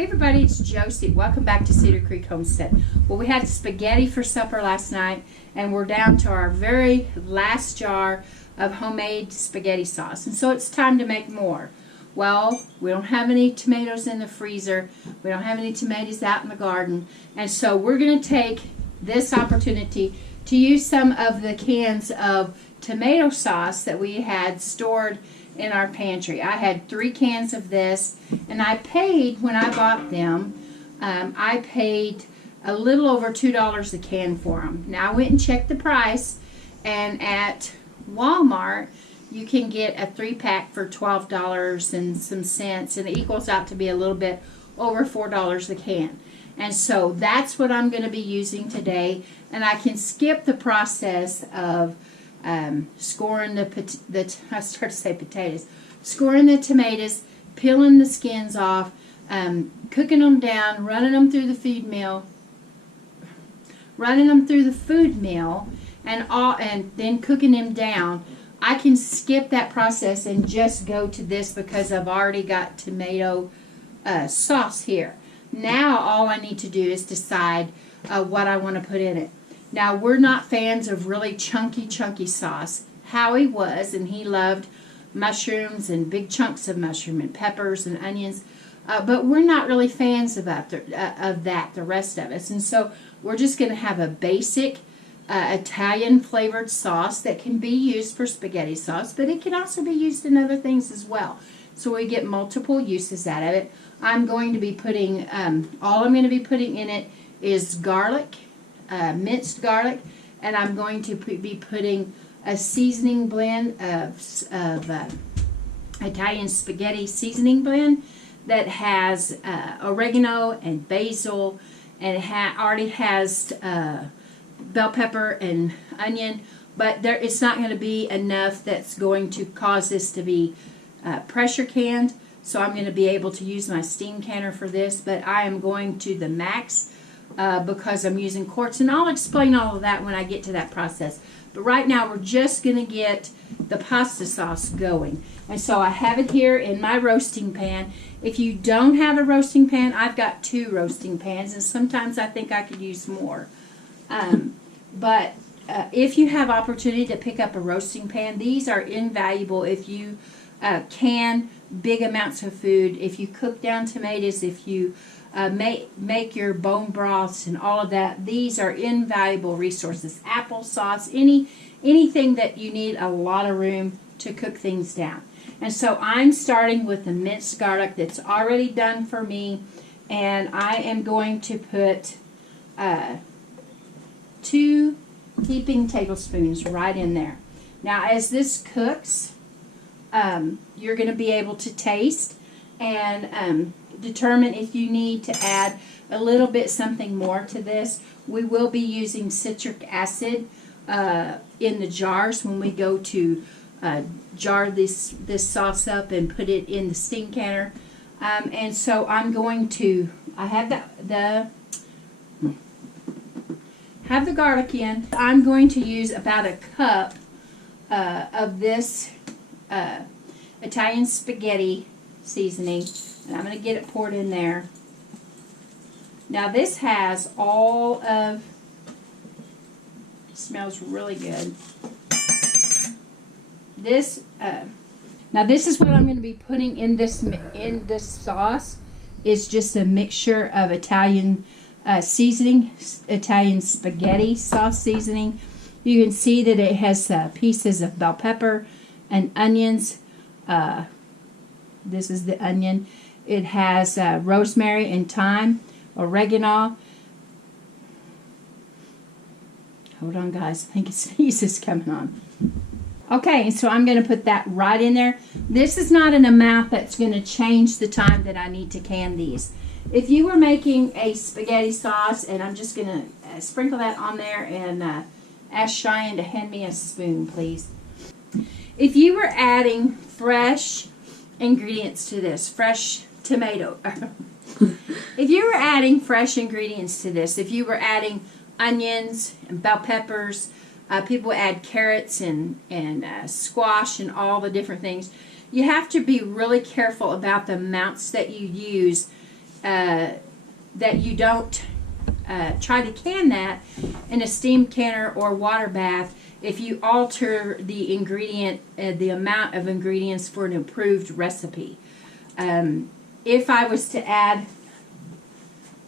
Hey everybody, it's Josie. Welcome back to Cedar Creek Homestead. Well, we had spaghetti for supper last night, and we're down to our very last jar of homemade spaghetti sauce. And so it's time to make more. Well, we don't have any tomatoes in the freezer. We don't have any tomatoes out in the garden. And so we're going to take this opportunity to use some of the cans of tomato sauce that we had stored in our pantry. I had 3 cans of this, and I paid, when I bought them, I paid a little over $2 a can for them. Now I went and checked the price, and at Walmart you can get a 3-pack for $12 and some cents, and it equals out to be a little bit over $4 a can. And so that's what I'm going to be using today, and I can skip the process of scoring scoring the tomatoes, peeling the skins off, cooking them down, running them through the food mill, and then cooking them down. I can skip that process and just go to this because I've already got tomato sauce here. Now all I need to do is decide what I want to put in it. Now, we're not fans of really chunky sauce. Howie was, and he loved mushrooms and big chunks of mushroom and peppers and onions. But we're not really fans of that, the rest of us. And so we're just going to have a basic Italian flavored sauce that can be used for spaghetti sauce, but it can also be used in other things as well. So we get multiple uses out of it. I'm going to be putting, all I'm going to be putting in it is garlic. Minced garlic, and I'm going to be putting a seasoning blend of Italian spaghetti seasoning blend that has oregano and basil, and it already has bell pepper and onion, but it's not going to be enough that's going to cause this to be pressure canned. So I'm going to be able to use my steam canner for this, but I am going to the max because I'm using quarts, and I'll explain all of that when I get to that process. But right now we're just going to get the pasta sauce going. And so I have it here in my roasting pan. If you don't have a roasting pan, I've got 2 roasting pans, and sometimes I think I could use more. But if you have opportunity to pick up a roasting pan, these are invaluable if you can big amounts of food, if you cook down tomatoes, if you make your bone broths and all of that. These are invaluable resources. Applesauce, anything that you need a lot of room to cook things down. And so I'm starting with the minced garlic that's already done for me, and I am going to put 2 heaping tablespoons right in there. Now as this cooks, you're going to be able to taste and determine if you need to add a little bit something more to this. We will be using citric acid in the jars when we go to jar this sauce up and put it in the steam canner. And so I'm going to, I have the garlic in. I'm going to use about a cup of this Italian spaghetti seasoning, and I'm going to get it poured in there. Now this has all of, it smells really good. This now this is what I'm going to be putting in this sauce. Is just a mixture of Italian seasoning, Italian spaghetti sauce seasoning. You can see that it has pieces of bell pepper and onions. This is the onion. It has rosemary and thyme, oregano. Hold on, guys. I think a sneeze is coming on. Okay, so I'm going to put that right in there. This is not an amount that's going to change the time that I need to can these. If you were making a spaghetti sauce, and I'm just going to sprinkle that on there, and ask Cheyenne to hand me a spoon, please. If you were adding fresh ingredients to this, fresh tomato, if you were adding fresh ingredients to this, if you were adding onions and bell peppers, people add carrots and squash and all the different things. You have to be really careful about the amounts that you use that you don't try to can that in a steam canner or water bath if you alter the ingredient, the amount of ingredients for an improved recipe. If I was to add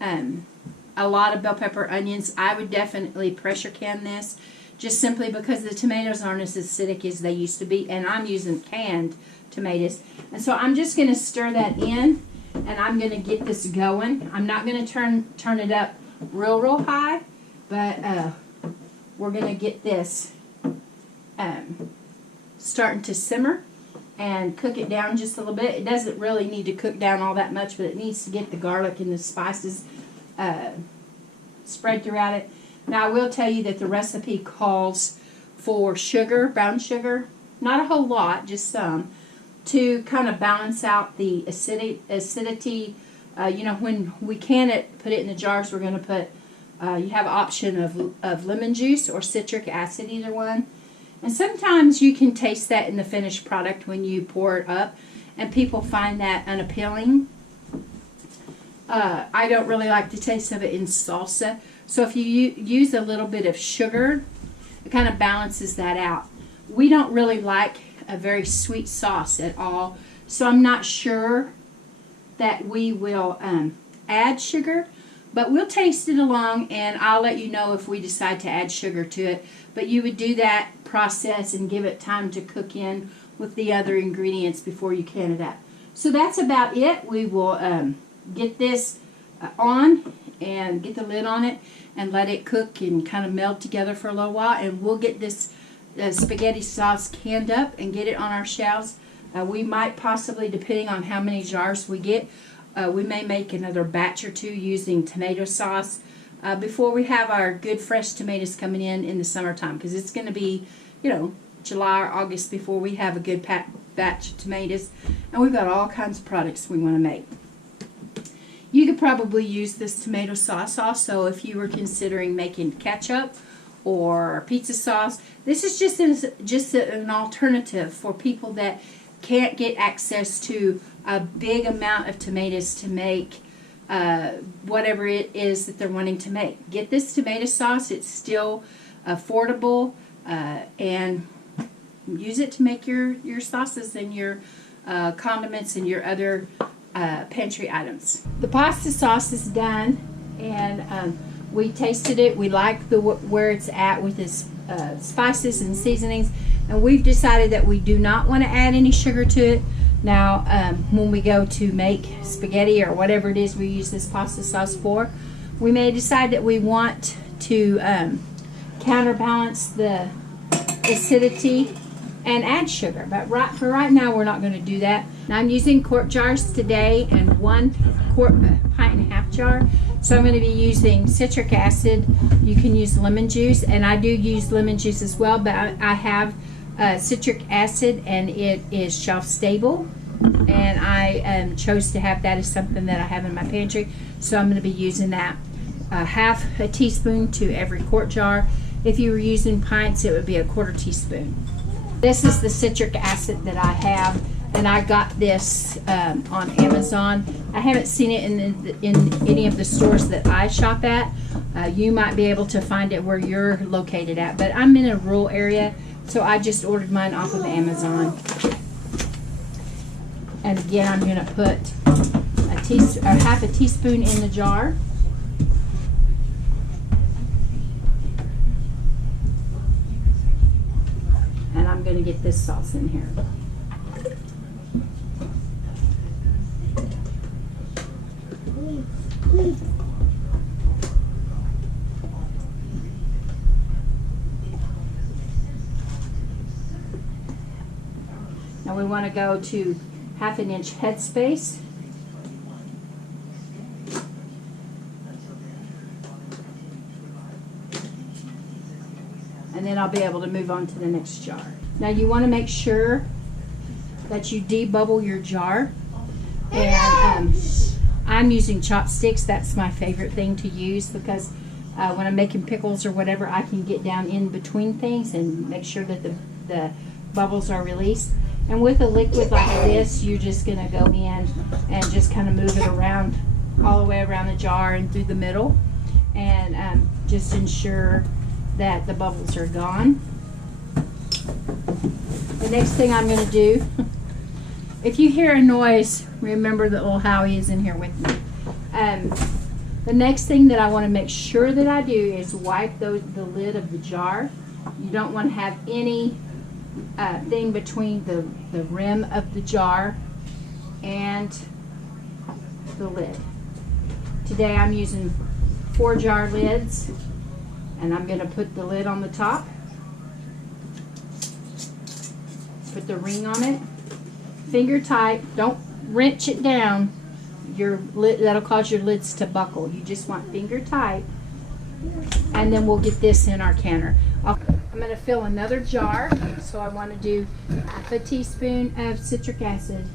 a lot of bell pepper onions, I would definitely pressure can this, just simply because the tomatoes aren't as acidic as they used to be, and I'm using canned tomatoes. And so I'm just going to stir that in, and I'm going to get this going. I'm not going to turn it up real high, but we're going to get this starting to simmer and cook it down just a little bit. It doesn't really need to cook down all that much, but it needs to get the garlic and the spices spread throughout it. Now I will tell you that the recipe calls for sugar, brown sugar, not a whole lot, just some, to kind of balance out the acidity. You know, when we can it, put it in the jars, we're going to put, you have an option of lemon juice or citric acid, either one. And sometimes you can taste that in the finished product when you pour it up, and people find that unappealing. I don't really like the taste of it in salsa. So if you use a little bit of sugar, it kind of balances that out. We don't really like a very sweet sauce at all, so I'm not sure that we will add sugar, but we'll taste it along, and I'll let you know if we decide to add sugar to it. But you would do that process and give it time to cook in with the other ingredients before you can it up. So that's about it. We will get this on and get the lid on it and let it cook and kind of meld together for a little while, and we'll get this spaghetti sauce canned up and get it on our shelves. We might possibly, depending on how many jars we get, we may make another batch or two using tomato sauce before we have our good fresh tomatoes coming in the summertime, because it's going to be, you know, July or August before we have a good batch of tomatoes, and we've got all kinds of products we want to make. You could probably use this tomato sauce also if you were considering making ketchup or pizza sauce. This is just an alternative for people that can't get access to a big amount of tomatoes to make whatever it is that they're wanting to make. Get this tomato sauce. It's still affordable, and use it to make your sauces and your condiments and your other pantry items. The pasta sauce is done, and we tasted it. We like where it's at with its spices and seasonings, and we've decided that we do not want to add any sugar to it. Now, when we go to make spaghetti or whatever it is we use this pasta sauce for, we may decide that we want to counterbalance the acidity and add sugar. But for right now, we're not going to do that. Now, I'm using quart jars today and 1 pint and a half jar. So I'm going to be using citric acid. You can use lemon juice, and I do use lemon juice as well, but I have citric acid, and it is shelf stable, and I chose to have that as something that I have in my pantry, so I'm going to be using that. Half a teaspoon to every quart jar. If you were using pints, it would be a 1/4 teaspoon. This is the citric acid that I have, and I got this on Amazon. I haven't seen it in any of the stores that I shop at. You might be able to find it where you're located at, but I'm in a rural area, so I just ordered mine off of Amazon. And again, I'm going to put half a teaspoon in the jar. And I'm going to get this sauce in here. Now we want to go to 1/2 inch headspace. And then I'll be able to move on to the next jar. Now you want to make sure that you debubble your jar. And I'm using chopsticks. That's my favorite thing to use, because when I'm making pickles or whatever, I can get down in between things and make sure that the bubbles are released. And with a liquid like this, you're just going to go in and just kind of move it around around the jar and through the middle, and just ensure that the bubbles are gone. The next thing I'm going to do, if you hear a noise, remember that little Howie is in here with me. The next thing that I want to make sure that I do is wipe the lid of the jar. You don't want to have any thing between the rim of the jar and the lid. Today I'm using 4 jar lids, and I'm going to put the lid on the top, put the ring on it, finger tight, don't wrench it down. Your lid, that'll cause your lids to buckle. You just want finger tight, and then we'll get this in our canner. I'm going to fill another jar, so I want to do half a teaspoon of citric acid.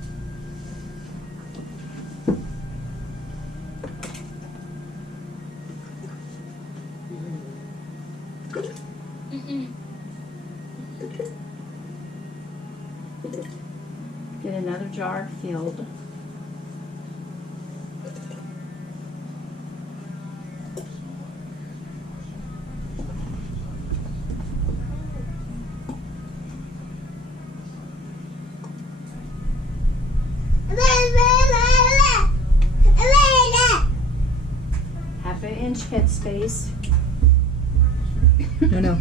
Get another jar filled. Half an inch headspace. No.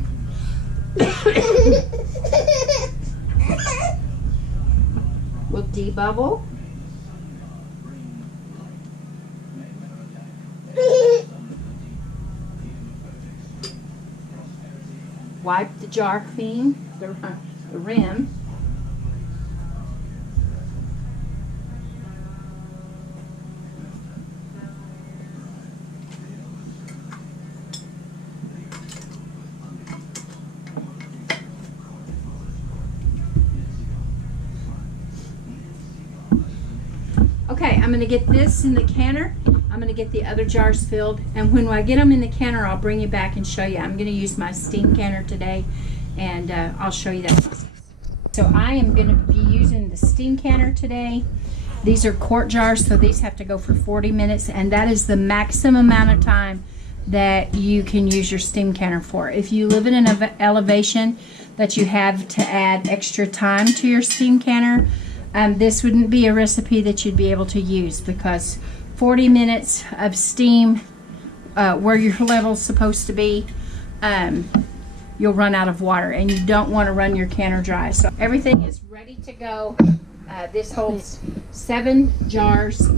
We'll debubble. Wipe the jar clean, the rim. Okay, I'm going to get this in the canner. I'm going to get the other jars filled, and when I get them in the canner, I'll bring you back and show you. I'm going to use my steam canner today, and I'll show you that process. So I am going to be using the steam canner today. These are quart jars, so these have to go for 40 minutes, and that is the maximum amount of time that you can use your steam canner for. If you live in an elevation that you have to add extra time to your steam canner, this wouldn't be a recipe that you'd be able to use, because 40 minutes of steam where your level's supposed to be, you'll run out of water, and you don't want to run your canner dry. So everything is ready to go. This holds 7 jars.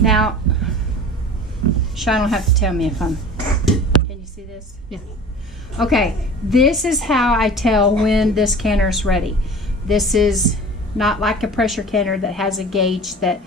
Now, Sean will have to tell me if I'm, can you see this? Yeah. Okay, this is how I tell when this canner is ready. This is not like a pressure canner that has a gauge that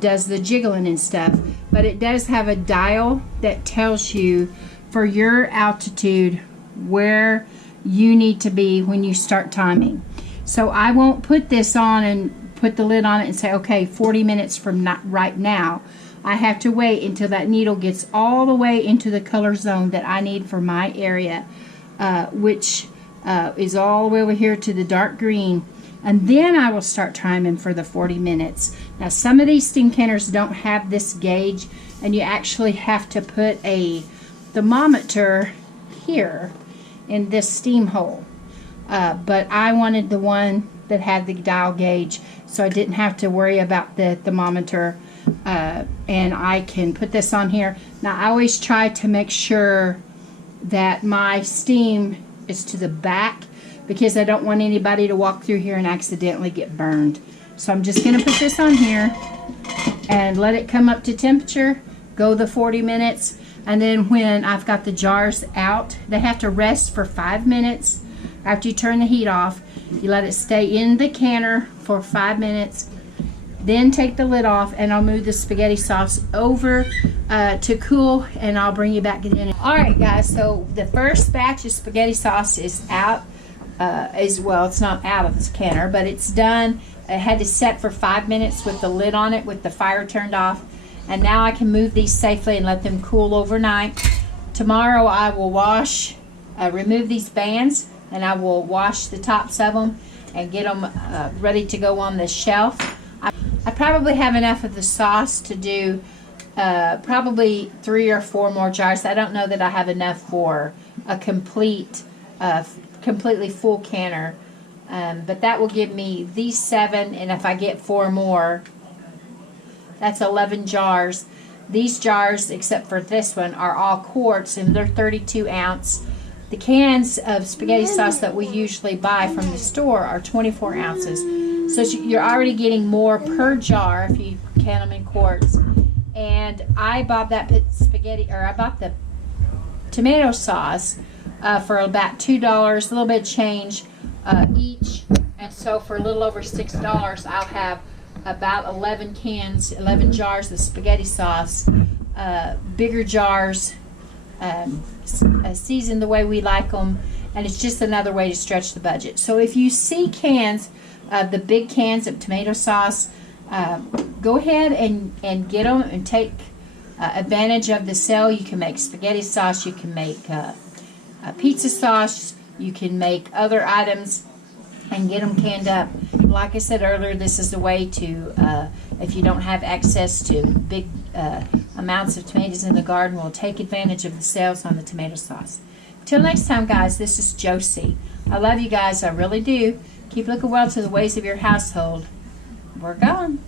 does the jiggling and stuff, but it does have a dial that tells you for your altitude where you need to be when you start timing. So I won't put this on and put the lid on it and say, okay, 40 minutes from right now. I have to wait until that needle gets all the way into the color zone that I need for my area, which is all the way over here to the dark green. And then I will start timing for the 40 minutes. Now, some of these steam canners don't have this gauge, and you actually have to put a thermometer here in this steam hole. But I wanted the one that had the dial gauge, so I didn't have to worry about the thermometer. And I can put this on here. Now, I always try to make sure that my steam is to the back, because I don't want anybody to walk through here and accidentally get burned. So I'm just going to put this on here and let it come up to temperature, go the 40 minutes, and then when I've got the jars out, they have to rest for 5 minutes. After you turn the heat off, you let it stay in the canner for 5 minutes, then take the lid off, and I'll move the spaghetti sauce over to cool, and I'll bring you back in. Alright guys, so the first batch of spaghetti sauce is out. Well, it's not out of this canner, but it's done. It had to set for 5 minutes with the lid on it, with the fire turned off, and now I can move these safely and let them cool overnight. Tomorrow I will remove these bands, and I will wash the tops of them and get them ready to go on the shelf. I probably have enough of the sauce to do probably 3 or 4 more jars. I don't know that I have enough for a completely full canner. But that will give me these 7, and if I get 4 more, that's 11 jars. These jars, except for this one, are all quarts, and they're 32 ounce. The cans of spaghetti sauce that we usually buy from the store are 24 ounces. So you're already getting more per jar if you count them in quarts. And I bought that I bought the tomato sauce for about $2, a little bit of change each. And so for a little over $6, I'll have about 11 jars of spaghetti sauce, bigger jars, seasoned the way we like them, and it's just another way to stretch the budget. So if you see cans, the big cans of tomato sauce, go ahead and get them and take advantage of the sale. You can make spaghetti sauce, you can make pizza sauce, you can make other items and get them canned up. Like I said earlier, this is a way to, if you don't have access to big amounts of tomatoes in the garden, we'll take advantage of the sales on the tomato sauce. Till next time, guys, this is Josie. I love you guys, I really do. Keep looking well to the ways of your household. We're gone.